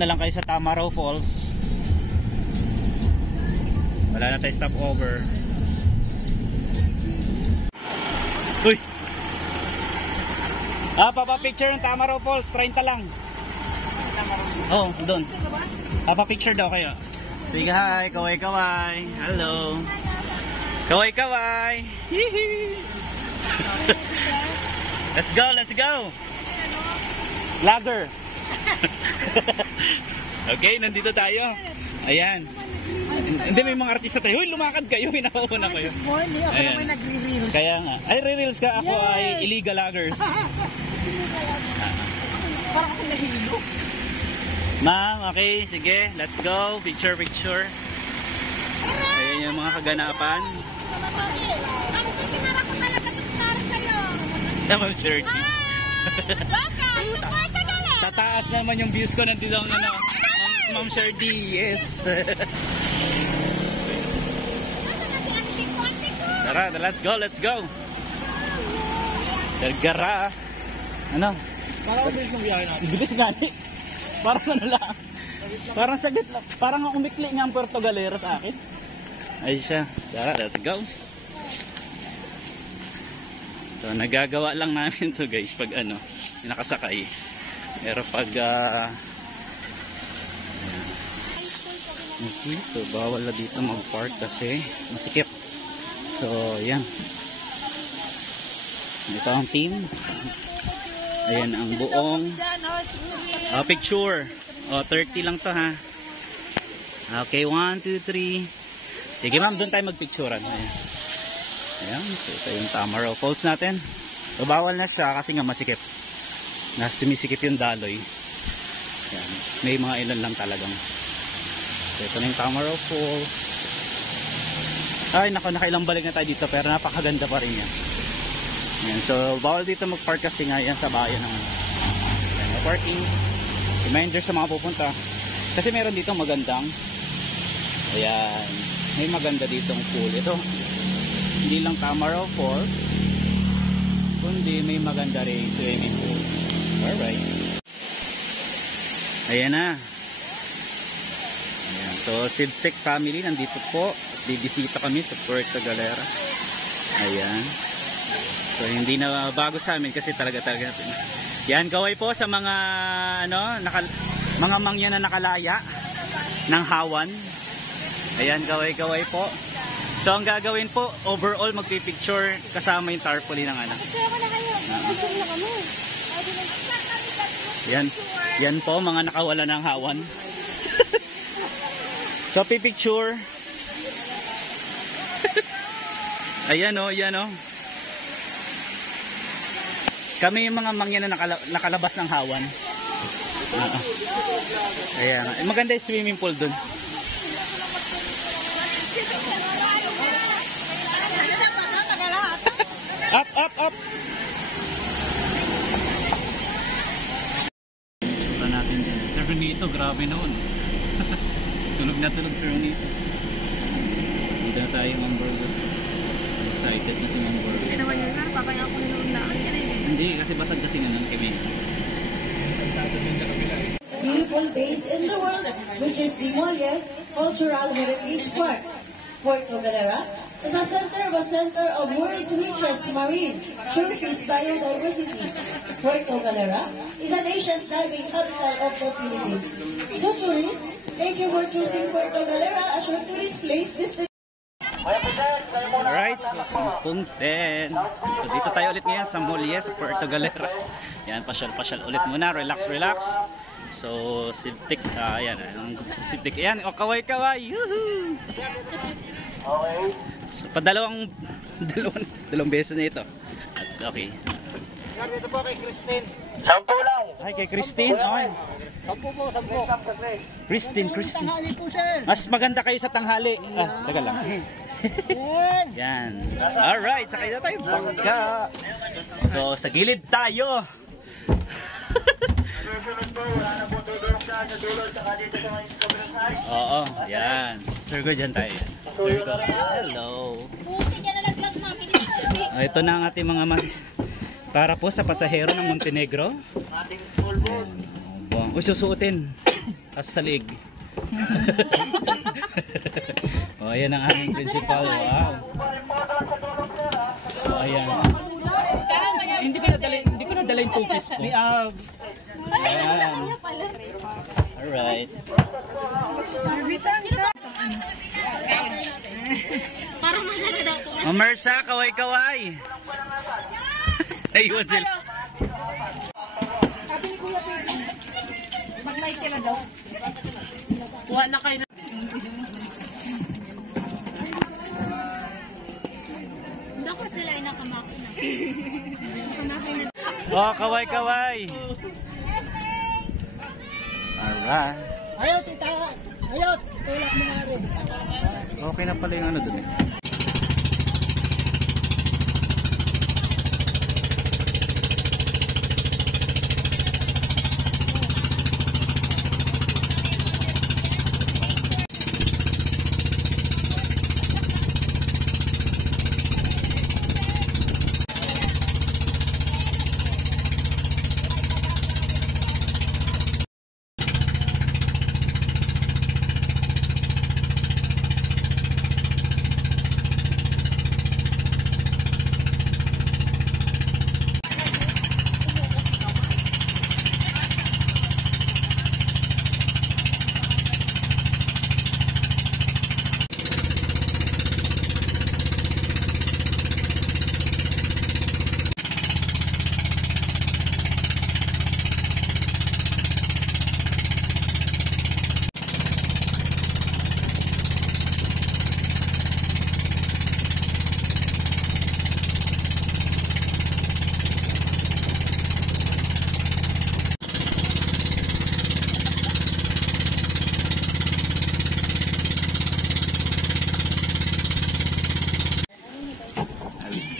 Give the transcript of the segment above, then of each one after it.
na lang kayo sa Tamaraw Falls. Wala na tayo stopover. Uy! Papapicture ng Tamaraw Falls, 30 lang. Oh, doon. Papapicture daw kayo. Sige, hi, kaway-kaway. Hello. Kaway-kaway. Let's go, let's go. Vlogger. Okay, nandito tayo. Ayan. Hindi, may mga artista tayo. Uy, lumakad kayo, hinauna kayo. Hindi ako naman nagre-reels. Kaya nga. Ay, re-reels ka. Ako ay illegal loggers. Parang ako nahilo. Ma'am, okay, sige. Let's go. Picture, picture. Ayan yung mga kaganapan. Ano yung kinara ko talaga ito para sa'yo? Ma'am Shirley. Welcome! Support ka galing! Tataas naman yung views ko nandito ang ano. Ma'am Shirley, yes. Tara, let's go, let's go. Gargara. Ano? Parang ang bilis ng biyahe natin. Bilis nga ni. Parang ano lang. Parang saglit lang. Parang umikli nga ang Puerto Galera sa akin. Ay siya. Tara, let's go. So, nagagawa lang namin to guys pag ano, nakasakay. Pero pag okay, so bawal na dito mag-park kasi masikip. So, yan. Ito ang team. Ayan ang buong picture. 30 lang to ha. Okay, 1, 2, 3. Sige ma'am, doon tayo magpicturean. Ayan. Ayan, so ito yung Tamaraw Falls natin. So, bawal na siya kasi nga masikip. Sumisikip yung daloy. Ayan. May mga ilan lang talagang. So, ito na yung Tamaraw Falls. Ay, nakailang balik na tayo dito pero napakaganda pa rin yan. Ayan, so, bawal dito mag-park kasi nga yan sa bayan naman. Ayan, parking. Reminder sa mga pupunta. Kasi meron dito magandang. Ayan. May maganda ditong pool. Ito. Hindi lang Tamaraw Falls, kundi may maganda rin swimming pool. Alright. Ayan na. Ayan. So, Sidtech family nandito po. Bibisita kami sa Puerto Galera. Ayan. So, hindi na bago sa amin kasi talaga. Yan, kaway po sa mga mga mangyan na nakalaya ng Hawan. Ayan, kaway po. So, ang gagawin po, overall magpipicture kasama yung tarpaulin ng anak. Yan po, mga nakawala ng Hawan. So, pipicture. Ayan o, yan o. Kami yung mga mangyan na nakalabas ng Hawan. Ayan. Maganda yung swimming pool dun. Up, up, up. Ito natin dyan. Sir Ronito, grabe noon. Tulog na tulog Sir Ronito. Dito na tayo, Ma'am Burgos. Excited na si Ma'am Burgos. Hindi naman yun, papaya ako niluundaan ka na yun. Hindi, kasi basag kasi nga nun kami. Beautiful base in the world, which is the Molle Cultural Heritage Park. Puerto Galera is a center of world's richest marine surface biodiversity. Puerto Galera is a nation's diving capital of the Philippines. So tourists, thank you for choosing Puerto Galera as your tourist place this. Alright, so 10:10. So dito tayo ulit ngayon sa Molle, sa Puerto Galera. Yan, pasyal ulit muna, relax. So, Sidtech, ayan, Sidtech, ayan, o kaway-kaway, yuhuu! Okay. So, dalawang beses na ito. Okay. Dito po kay Christine. 10 lang. Ay, kay Christine, okay. 10 po. Christine. Tanghali po, sir. Mas maganda kayo sa tanghali. Taga lang. Yan. Alright, sakay na tayo. Bangka. So, sa gilid tayo. Oo, yan. Sir Go, dyan tayo. Sir Go. Hello. Ito na ang ating mga para po sa pasahero ng Montenegro. Uy, susuotin. Kaso sa liig. Oh, ayan ang aming principal. Wow. Oh, ayan. Hindi ko nadala yung tupis ko. Ayan. Alright. Parang masarap daw ito. Mamersa, kaway-kaway. Naiwan sila. Sabi ni Kuya Pino, mag-like ka na daw. Kuha na kayo na. Hindi ko sila yung nakamaki na. Nakamaki na. Oh, kaway-kaway. Alright. Ayaw, tita. Ayaw, tulak mo nga rin. Okay na pala yung ano dun eh.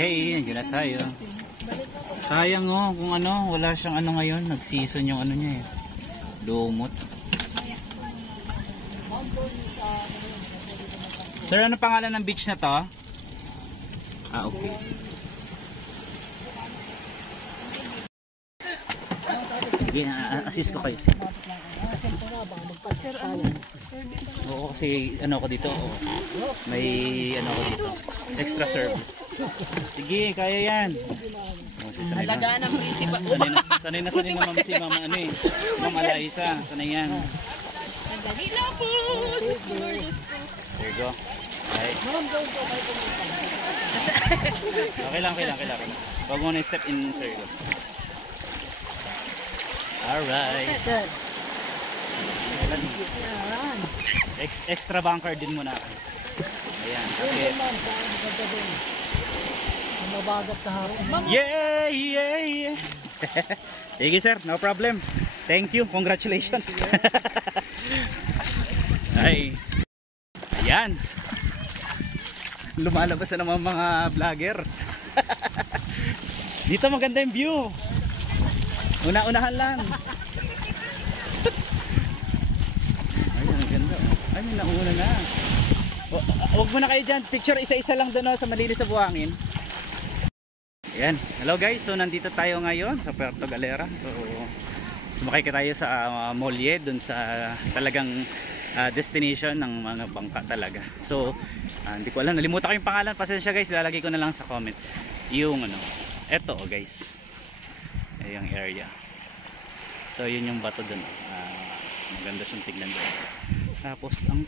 Okay, nandiyan na tayo. Sayang oh, kung ano, wala siyang ano ngayon, nag-season yung ano niya eh. Lumot. Sir, ano pangalan ng beach na to? Ah, okay. Sige, assist ko kayo. Oo, kasi ano ko dito, oh. May ano ko dito, extra service. Sige, kaya yan. Alagaan ng principal. Sanay na ma'am si mama ano eh. Ma'am Alaisa, sanay yan. Dali lang po. There you go. Okay. Okay lang. Huwag mo na step in, sir. Alright. Extra bunker din muna. Ayan, okay. Mabagat sa harap. Yay! Sige sir, no problem. Thank you, congratulations. Ay. Ayan. Lumalabas na naman mga vlogger. Dito maganda yung view. Una-unahan lang. Ay, ang ganda. Ay, may nauna na. Huwag mo na kayo dyan. Picture isa-isa lang doon sa malinis sa buhangin. Ayan. Hello guys. So nandito tayo ngayon sa Puerto Galera. So sumakay ka tayo sa Molye doon sa talagang destination ng mga bangka talaga. So hindi ko alam. Nalimutan ko yung pangalan. Pasensya guys. Lalagay ko na lang sa comment. Yung ano. Eto guys. Yung area. So yun yung bato doon. Maganda siyang tignan guys. Tapos ang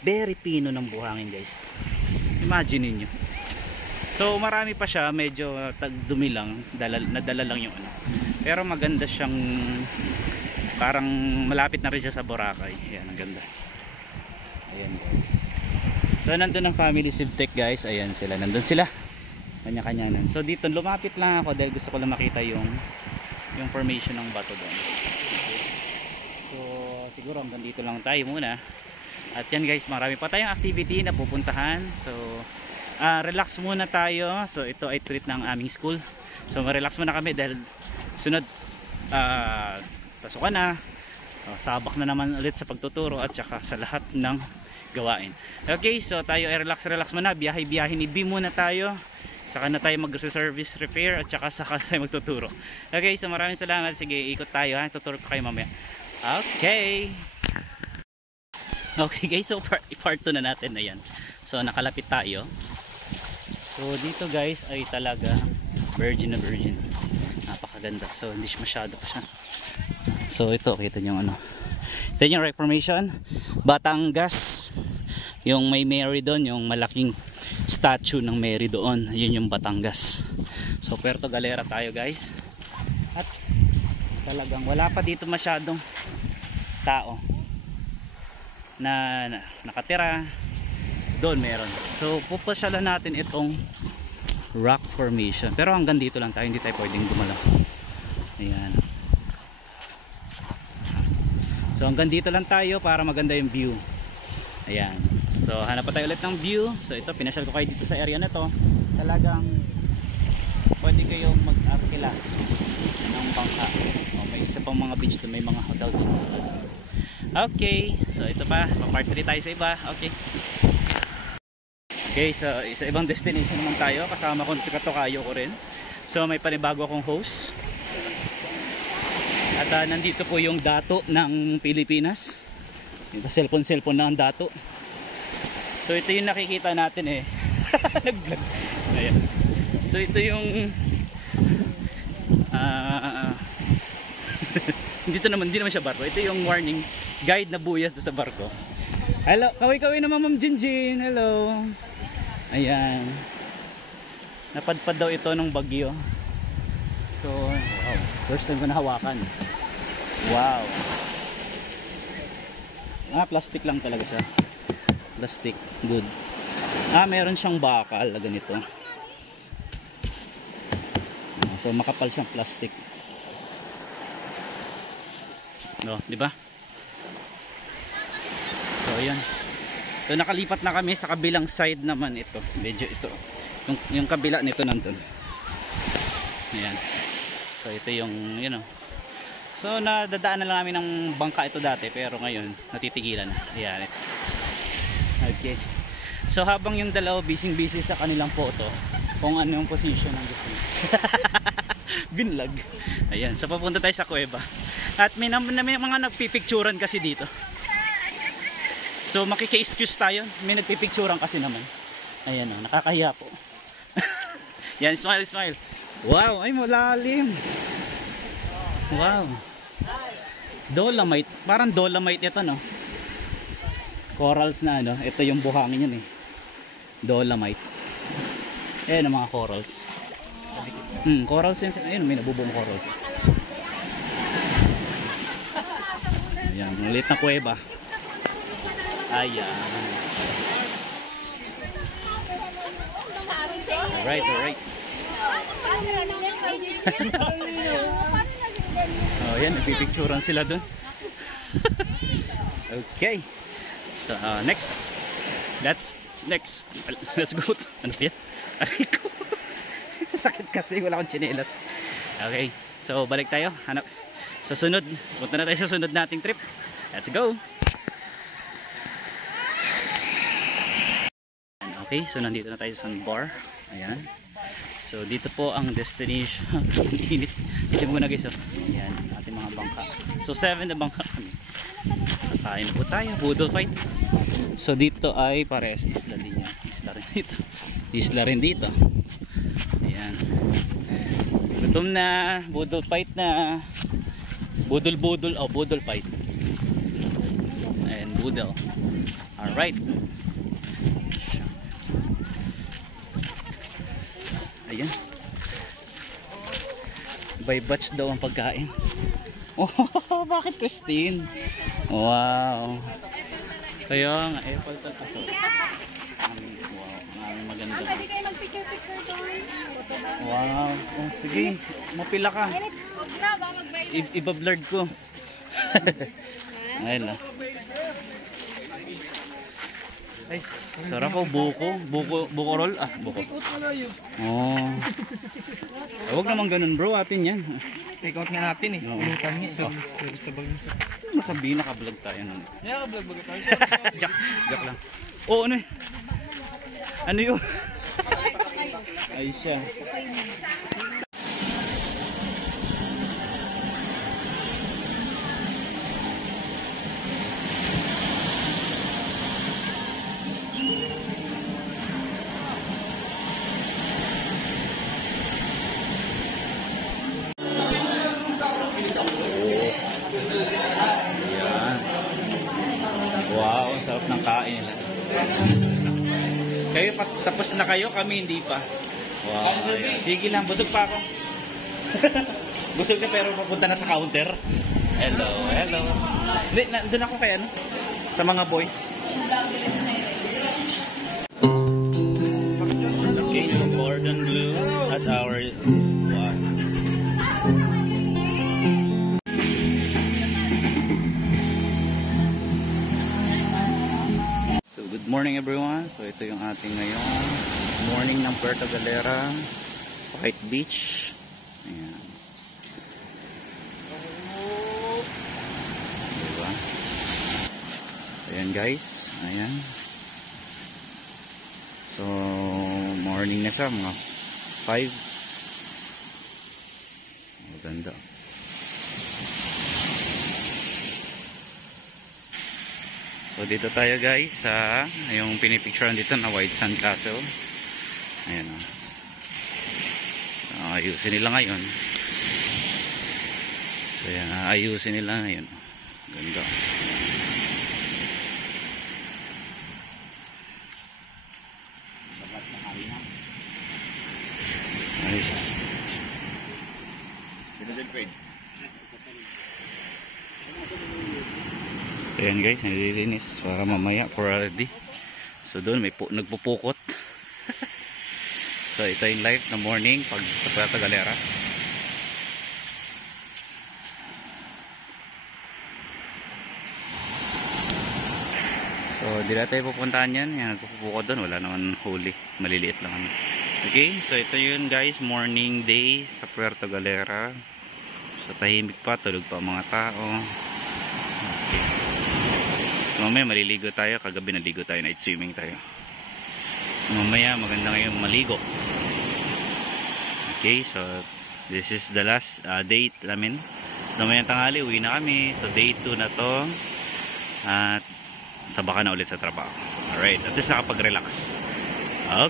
very pino ng buhangin guys. Imagine niyo. So marami pa siya, medyo dumi lang, nadala lang yung ano. Pero maganda siyang parang malapit na rin siya sa Boracay. Ayan, ang ganda. Ayan guys. So nandun ang family Civtech guys. Ayan sila, nandun sila. Kanya-kanya nan. So dito lumapit lang ako dahil gusto ko lang makita yung formation ng bato doon. So siguro hanggang dito lang tayo muna. At yan guys, marami pa tayong activity na pupuntahan. So relax muna tayo. So ito ay treat ng aming school. So ma-relax muna kami dahil sunod pasukan na. Sabak na naman ulit sa pagtuturo at saka sa lahat ng gawain. Okay, so tayo ay relax muna. Biyahe ni B muna tayo. Saka na tayo mag-service repair at saka tayo magtuturo. Okay, so maraming salamat. Sige, ikot tayo ha. Tuturo ko kayo mamaya. Okay. Okay guys, so part 2 na natin na yan. So nakalapit tayo. So dito guys ay talaga virgin na virgin. Napakaganda. So hindi siya masyado pa siya. So ito, kita nyo ano. Ito yung Reformation. Batangas. Yung may Mary doon, yung malaking statue ng Mary doon. Yun yung Batangas. So Puerto Galera tayo guys. At talagang wala pa dito masyadong tao na nakatira. Doon meron. So pupasyalan natin itong rock formation. Pero hanggang dito lang tayo, hindi tayo pwedeng gumalaw. Ayan. So hanggang dito lang tayo para maganda yung view. Ayan. So hanap pa tayo ulit ng view. So ito, pinasyal ko kayo dito sa area na to. Talagang pwede kayong mag-arkila ng bangka. O, may isa pang mga beach doon, may mga hotel dito. Okay. So ito pa, part 3 tayo sa iba. Okay. Okay, so sa ibang destination naman tayo. Kasama ko katokayo ko rin. So may panibago akong host. At nandito po yung dato ng Pilipinas. Yung cellphone na ang dato. So ito yung nakikita natin eh. Nag-vlog. Ayan. So ito yung hindi naman siya barko. Ito yung warning guide na buyas sa barko. Hello, kaway-kaway naman Ma'am Jinjin. Hello. Ayan. Napadpad daw ito ng bagyo. So, wow. First time ko nahawakan. Wow. Plastic lang talaga siya. Plastic. Good. Meron siyang bakal na ganito. So, makapal siyang plastic. No, di ba? So, ayan. So nakalipat na kami sa kabilang side naman ito. Medyo ito. Yung kabila nito nandun. Ayan. So ito yung, you know. So nadadaanan lang namin ng bangka ito dati, pero ngayon natitigilan na. Ayan. Okay. So habang yung dalawa busy sa kanilang photo, kung ano yung position ng gusto nyo. Binlag. Ayan. So papunta tayo sa kuweba. At may mga nagpipicturan kasi dito. So makiki-excuse tayo. May nagpipicturan kasi naman. Ayan o, nakakahiya po. Yan, smile, smile. Wow, ay malalim. Wow. Dolomite, parang dolomite ito no. Corals na ano, ito yung buhangin yun eh. Dolomite. Ayan ang mga corals. Corals yun, ayun may nabubuong corals. Ayan, malit na kuweba. Ayan. Alright, alright. Oh, yan, nagpipicturan sila dun. Okay. So, next. Let's go to, ano ba yan? Aray ko. Sakit kasi, wala akong tsinelas. Okay. So, balik tayo. Hanap. Sa sunod. Punta na tayo sa sunod nating trip. Let's go. Okay, so nandito na tayo sa sandbar. Ayan. So dito po ang destination. Init. Dito muna guys. Ayan, ating mga bangka. So 7 na bangka kami. Kakain na po tayo. Budol fight. So dito ay pares isla din yan. Isla rin dito. Isla rin dito. Ayan. Gutom na. Budol fight na. Budol. Oh, budol fight. And budol. Alright. Ayan. By batch daw ang pagkain. Oh, bakit Christine? Wow. Kaya nga, apple to kaso. Wow, maganda. Pwede kayo mag-picture doon. Wow. Oh, sige, mapila ka. Huwag na, baka mag-viral. Iba-blurred ko. Ayun lang. Ay, sarap po, buko roll. Buko. Oh. Huwag naman ganun bro, atin yan. Take out na natin eh. Pulutan niya. Masabihin naka-vlog tayo nun. Naka-vlog tayo. Joke lang. Oh, ano eh? Ano yun? Ay siya. tapos na kayo, kami hindi pa. Wow, ayan. Sige lang, busog pa ako. Busog na pero papunta na sa counter. Hello, hello. Hindi, nandun ako kaya, no? Sa mga boys. Okay, so cordon bleu at our... Wow. So, good morning everyone. So, ito yung ating ngayon morning ng Puerto Galera, White Beach. Ayan. Diba? Ayan guys. Ayan. So, morning na siya. Mga 5. Maganda. So dito tayo guys sa yung pinipicturean dito na White Sand Castle. Ayan o. Ayusin nila ngayon. So ayan, ayusin nila ngayon. Ganda. Nice. Ayan guys, nililinis para mamaya for ready. So doon may nagpupukot. So ito yung live na morning pag sa Puerto Galera. So di na tayo pupuntahan yan. Yan, nagpupukot doon, wala naman huli, maliliit lang. Okay, so ito yun guys, morning day sa Puerto Galera. So tahimik pa, tulog pa mga tao. Okay. Mamaya maliligo tayo, kagabi naligo tayo, night swimming tayo. Mamaya maganda ngayong maligo. Okay, so this is the last date namin. So mamaya tanghali, uwi na kami. So day 2 na to. At sabaka na ulit sa trabaho. Alright, at least nakapag-relax.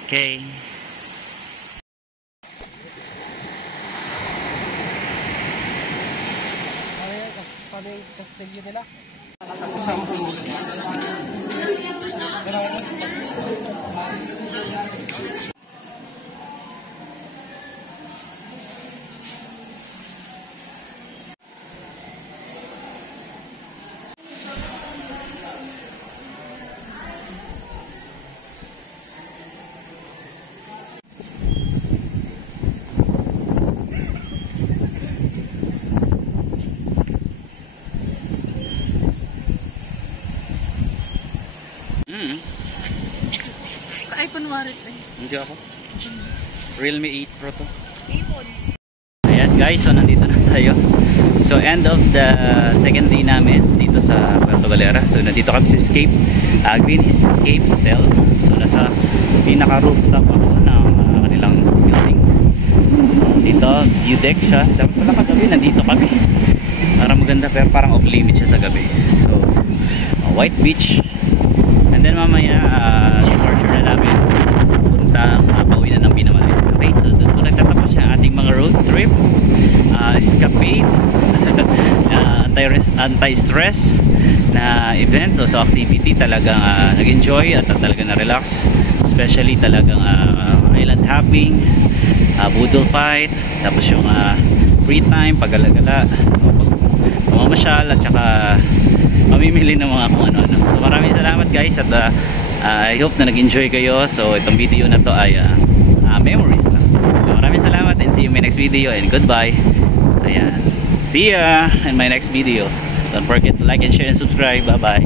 Okay. Paano yung kastilyo nila? iPhone Waris eh. Hindi ako. Realme 8 Pro to. Ayan guys, so nandito na tayo. So end of the second day namin dito sa Puerto Galera. So nandito kami sa Escape, Green Escape Hotel. So nasa pinaka rooftop ako ng kanilang building. So dito, view deck siya. Dapat pala kagabi nandito kami. Parang maganda pero parang off limit siya sa gabi. So White Beach. And then mamaya departure na namin puntang pauwi na ng Pinamalayan. Okay, so doon po nagtatapos siya ating mga road trip, escapade, anti-stress na event. So activity talagang nag-enjoy at talagang na-relax, especially talagang island hopping, boodle fight, tapos yung free time, pag-alagala, pamamasyal at saka mamimili ng mga kung ano-ano. So maraming salamat guys at I hope na nag-enjoy kayo. So itong video na to ay memories lang. So maraming salamat and see you in my next video and goodbye. Ayan. See ya in my next video. Don't forget to like and share and subscribe. Bye bye.